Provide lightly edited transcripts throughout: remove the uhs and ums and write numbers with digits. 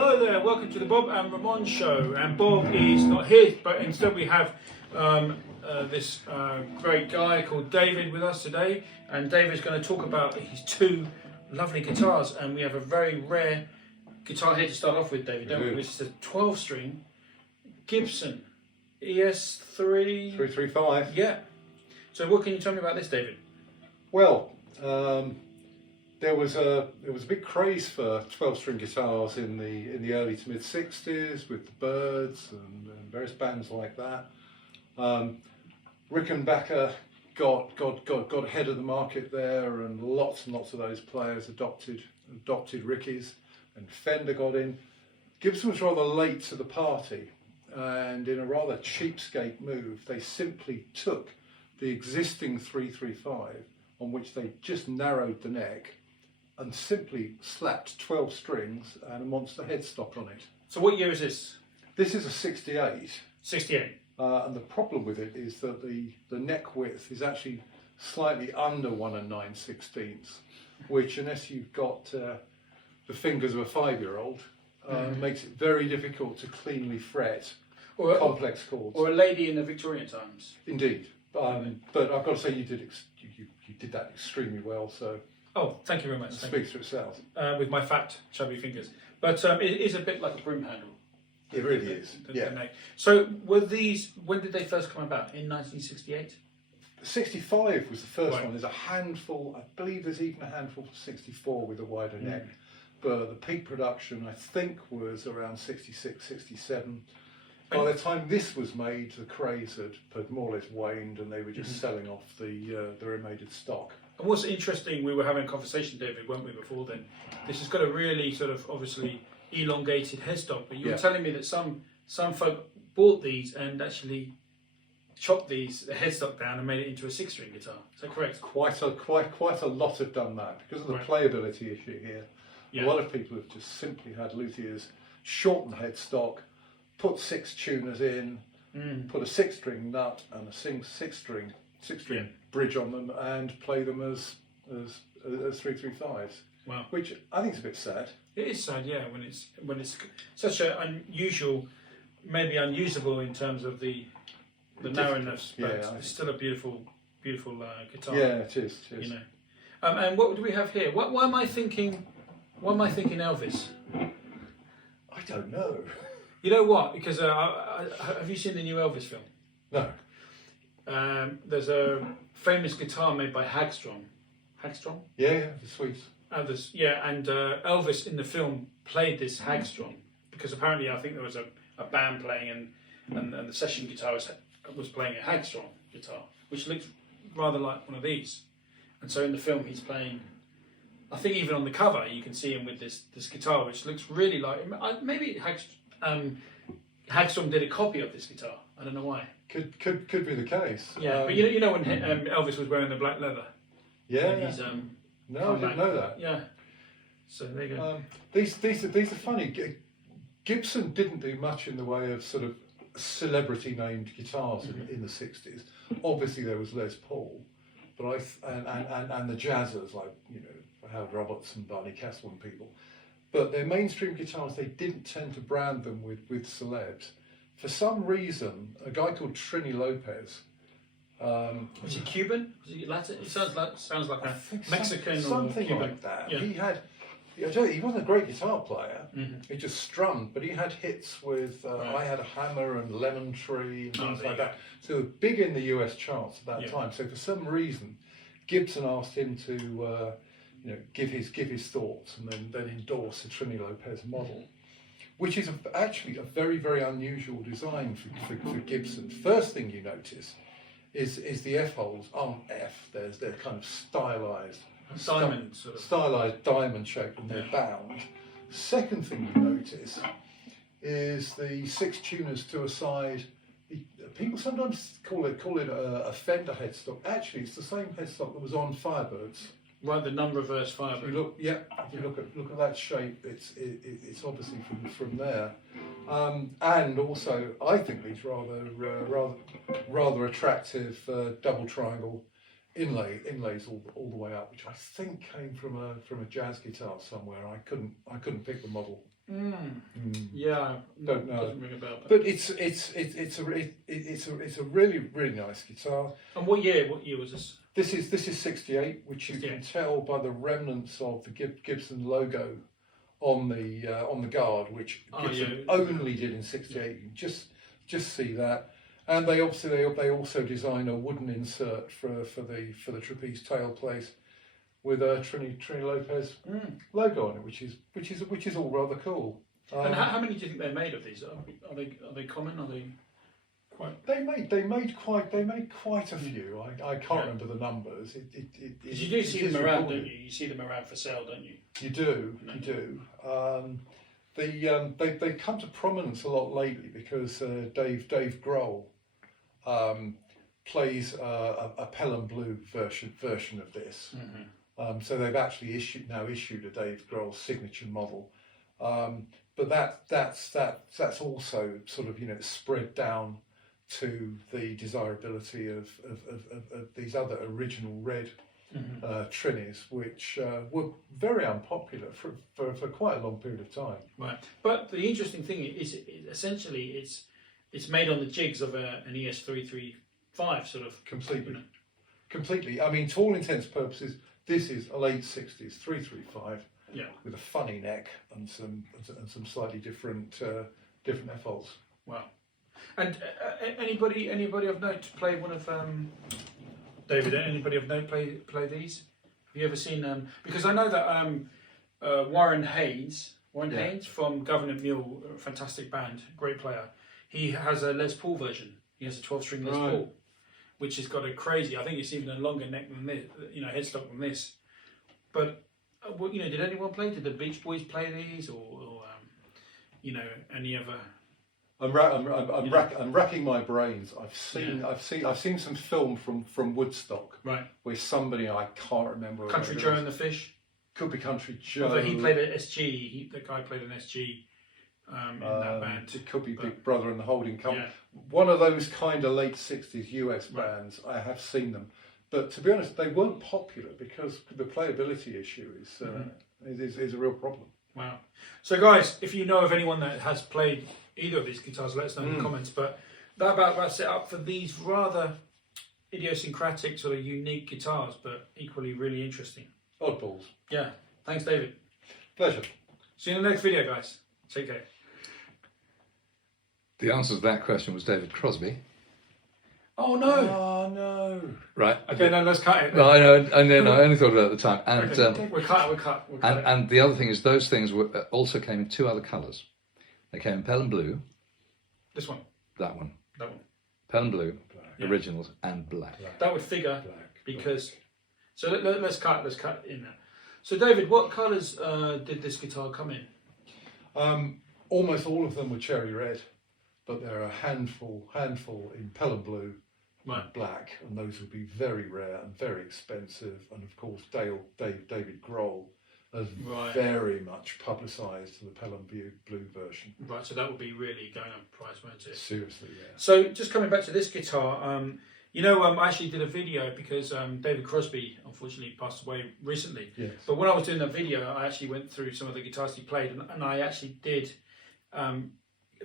Hello there, welcome to the Bob and Ramon show. And Bob is not here, but instead we have this great guy called David with us today. And David's going to talk about his two lovely guitars. And we have a very rare guitar here to start off with, David, don't we? Which is a 12-string Gibson ES-335. Yeah. So what can you tell me about this, David? Well, there was a big craze for 12-string guitars in the early to mid '60s with the Byrds and various bands like that. Rickenbacker got ahead of the market there, and lots of those players adopted Rickies, and Fender got in. Gibson was rather late to the party, and in a rather cheapskate move, they simply took the existing 335, on which they just narrowed the neck, and simply slapped 12 strings and a monster headstock on it. So what year is this? This is a 68. 68. And the problem with it is that the neck width is actually slightly under 1 9/16, which, unless you've got the fingers of a 5-year-old, makes it very difficult to cleanly fret complex chords. Or a lady in the Victorian times. Indeed. But I've got to say you did that extremely well. So. Oh, thank you very much. It speaks for itself. With my fat, chubby fingers. But it is a bit like a broom handle. It really is. Yeah. So were these, when did they first come about? In 1968? 65 was the first one. There's a handful, I believe there's even a handful for 64 with a wider neck. But the peak production, I think, was around 66, 67. By the time this was made, the craze had more or less waned, and they were just selling off the remaining stock. And what's interesting, we were having a conversation, David, weren't we, before then? This has got a really sort of obviously elongated headstock, but you were telling me that some folk bought these and actually chopped the headstock down and made it into a 6-string guitar. Is that correct? Quite a lot have done that because of the playability issue here. A lot of people have just simply had luthiers shorten the headstock, put 6 tuners in, put a 6-string nut and a 6-string bridge on them, and play them as 335s. Wow. Which I think is a bit sad. It is sad, yeah, when it's such an unusual, maybe unusable in terms of the narrowness, but it's still a beautiful guitar. Yeah, it is. You know. And what do we have here? Why am I thinking Elvis? I don't know. You know what? Because have you seen the new Elvis film? No. There's a famous guitar made by Hagstrom. Hagstrom? Yeah, the Swedes. And Elvis in the film played this Hagstrom because apparently I think there was a band playing and the session guitarist was playing a Hagstrom guitar, which looks rather like one of these. And so in the film he's playing, I think even on the cover you can see him with this guitar, which looks really like, maybe Hagstrom did a copy of this guitar. I don't know why. Could be the case. Yeah, but you know when Elvis was wearing the black leather. Yeah. No, I didn't know that. Yeah. So there you go. These are funny. Gibson didn't do much in the way of sort of celebrity named guitars in the 60s. Obviously there was Les Paul, but and the jazzers like Howard Roberts and Barney Castle and people. But their mainstream guitars, they didn't tend to brand them with celebs. For some reason, a guy called Trini Lopez. Was he Cuban? Was he Latin? It sounds like a Mexican something or Cuban. like that. Yeah. He wasn't a great guitar player. He just strummed, but he had hits with I Had a Hammer and Lemon Tree and things like that. So they were big in the US charts at that time. So for some reason, Gibson asked him to give his thoughts and then endorse the Trini Lopez model, which is actually a very, very unusual design for Gibson. First thing you notice is the F-holes aren't F. They're kind of stylized diamond shape, and they're bound. Second thing you notice is the 6 tuners to a side. People sometimes call it a Fender headstock. Actually, it's the same headstock that was on Firebirds. Right, the non-reverse Firebird. If you look at that shape, it's obviously from there. And also, I think these rather attractive double triangle inlays all the way up, which I think came from a jazz guitar somewhere. I couldn't pick the model. Yeah, don't know. Doesn't ring a bell. But it's a really nice guitar. And what year was this? This is 68, which you can tell by the remnants of the Gibson logo on the guard, which Gibson only did in 68. You just see that. And they also design a wooden insert for the trapeze tailplate with a Trini Lopez logo on it, which is all rather cool. And how many do you think they made of these? Are they common? Are they quite? They made quite a few. I can't remember the numbers. Because you do see them around, don't you? You see them around for sale, don't you? You do. You do. They come to prominence a lot lately because Dave Grohl plays a Pelham Blue version of this. So they've actually issued a Dave Grohl signature model. But that's also sort of spread down to the desirability of these other original red Trinis, which were very unpopular for quite a long period of time. Right, but the interesting thing is, essentially, it's made on the jigs of an ES-335 sort of. Completely. I mean, to all intents and purposes, this is a late 60s 335 with a funny neck and some slightly different F-holes. Wow. And anybody of note play one of David? Anybody of note play these? Have you ever seen? Because I know that Warren Haynes from Governor Mule, a fantastic band, great player. He has a Les Paul version. He has a 12-string Les Paul, which has got a crazy. I think it's even a longer neck than this, headstock than this. But did anyone play? Did the Beach Boys play these, or any other? I'm racking my brains. I've seen some film from Woodstock, where somebody, I can't remember. Country Joe and the Fish. Could be Country Joe. Although he played an SG. The guy played an SG in that band. It could be Big Brother and the Holding Company. Yeah. One of those kind of late 60s US bands. I have seen them, but to be honest, they weren't popular because the playability issue is a real problem. Wow. So guys, if you know of anyone that has played either of these guitars, let us know in the comments. But that about set up for these rather idiosyncratic, sort of unique guitars, but equally really interesting. Oddballs. Yeah. Thanks, David. Pleasure. See you in the next video, guys. Take care. The answer to that question was David Crosby. Oh no! Oh no! Right. Okay, no, let's cut it. No, I know, and then I only thought about it at the time. And okay, we'll cut it. And the other thing is, those things also came in two other colours. They came in Pelham Blue. This one. That one. That one. Pelham Blue, originals, and black. That would figure because. So let's cut in there. So David, what colours did this guitar come in? Almost all of them were cherry red, but there are a handful in Pelham Blue and black, and those would be very rare and very expensive. And of course, David Grohl has very much publicised the Pelham Blue version. Right, so that would be really going up in price, won't it? Seriously, yeah. So just coming back to this guitar, I actually did a video because David Crosby unfortunately passed away recently. Yes. But when I was doing that video, I actually went through some of the guitars he played, and I actually did.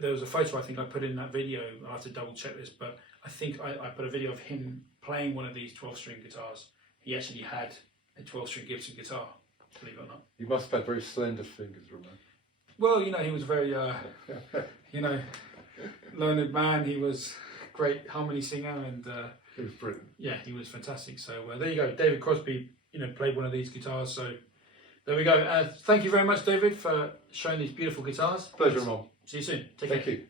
There was a photo I think I put in that video. I have to double check this, but I think I put a video of him playing one of these 12-string guitars. He actually had a 12-string Gibson guitar, believe it or not. You must have had very slender fingers, Ramon. Well, he was a very, learned man. He was a great harmony singer, and he was brilliant. Yeah, he was fantastic. So there you go. David Crosby, played one of these guitars. So there we go. Thank you very much, David, for showing these beautiful guitars. Pleasure, Ramon. See you soon. Take care. Thank you.